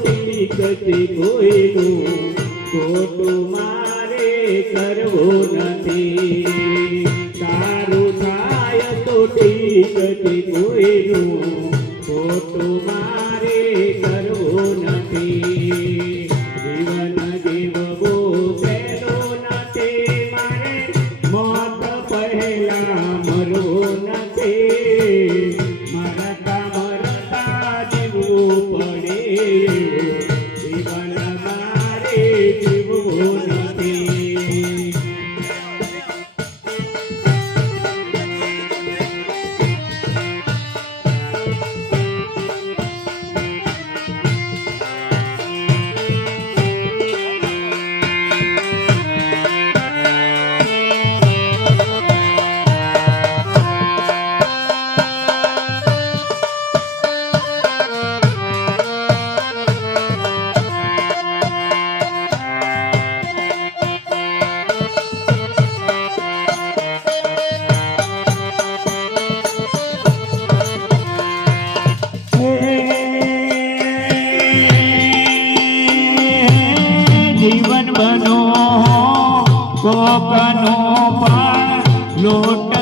ઠીક છે કોઈનું ખોટું મારે કરવું નથી સારું થાય તો ઠીક છે કોઈનું ખોટું મારે કરવું નથી જીવન જીવવો સહેલો નથી મારે મોત પહેલા મરવું નથી મરતા મરતા જીવવું પડે જીવન મારે જીવવું નથી जीवन बनो कोकनो पर लोट